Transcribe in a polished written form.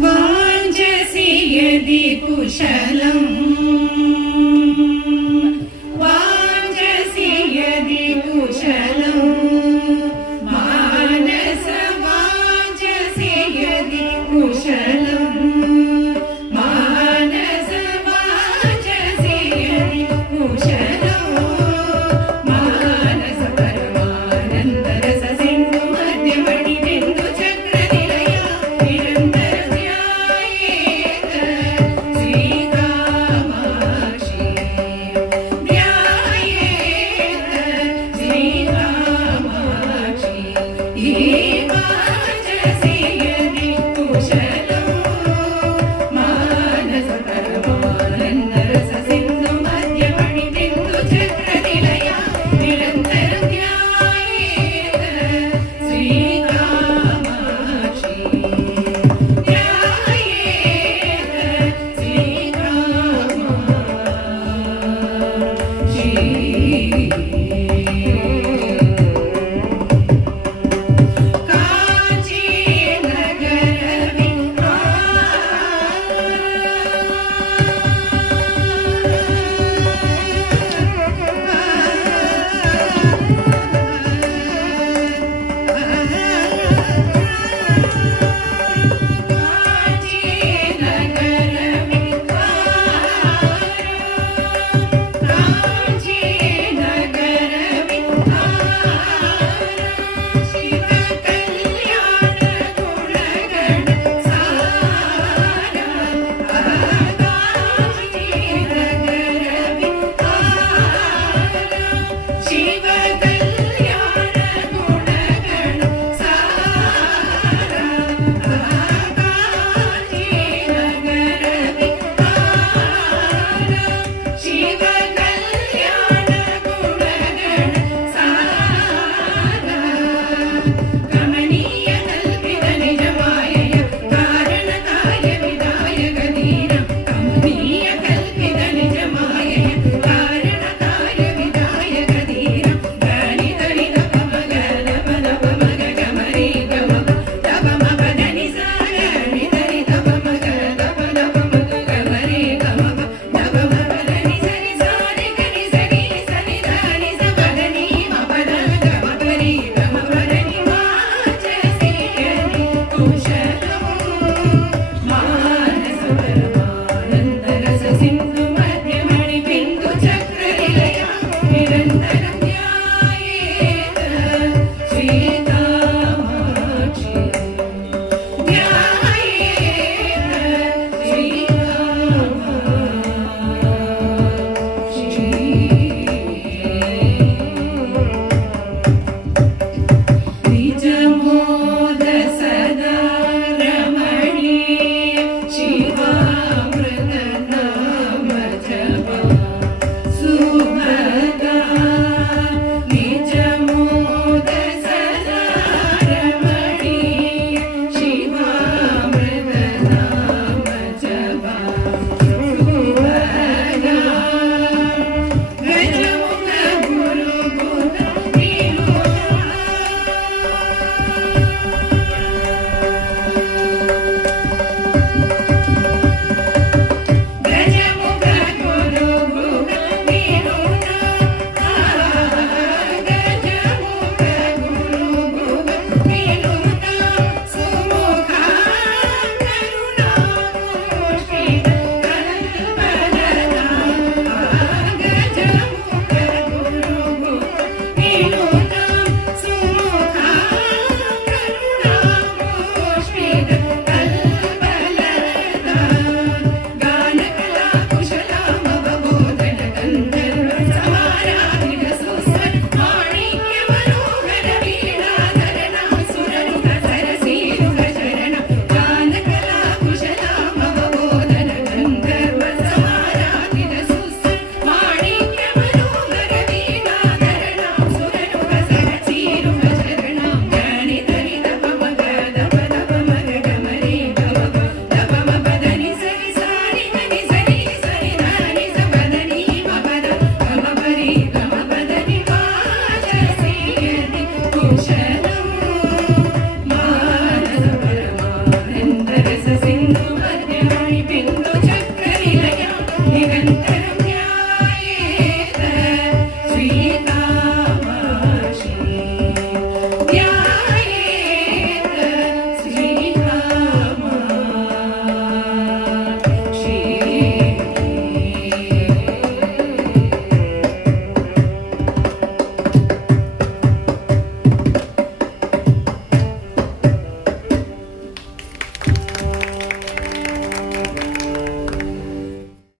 वाञ्छसि यदि कुशलम् वाञ्छसि यदि कुशलम् मानस वाञ्छसि यदि कुशलम् मानस वाञ्छसि यदि कुशलम् मानस परमानन्द रस सिन्धु मध्यमणि बिन्दु चक्र निलय निरन्तर ध्यायेत श्री कामाक्षी ध्यायेत श्री कामाक्षी वाञ्छसि यदि कुशलम् मानस परमानन्द रस सिन्धु मध्यमणि बिन्दु चक्र निलय निरन्तर ध्यायेत श्री कामाक्षी ध्यायेत श्री कामाक्षी कांची नगर शिव कल्याण गुणगण सारा कांची नगर विहार शिव कल्याण गुणगण सारा कमनीय कल्पित निज मायय कारणकार्य विधायक धीरं कमनीय कल्पित निज मायय कारणकार्य विधायक धीरं गणित निध पमग नभ नभ मग गमरी गम तप मप धनि सा गणित निध पमग नभ नभ मग गमरी गम नभ मप धनि सनि सा रे गनि सनि सनि धनि स पधनि मप ध गम परि गम पधनि वाञ्छसि यदि कुशलम्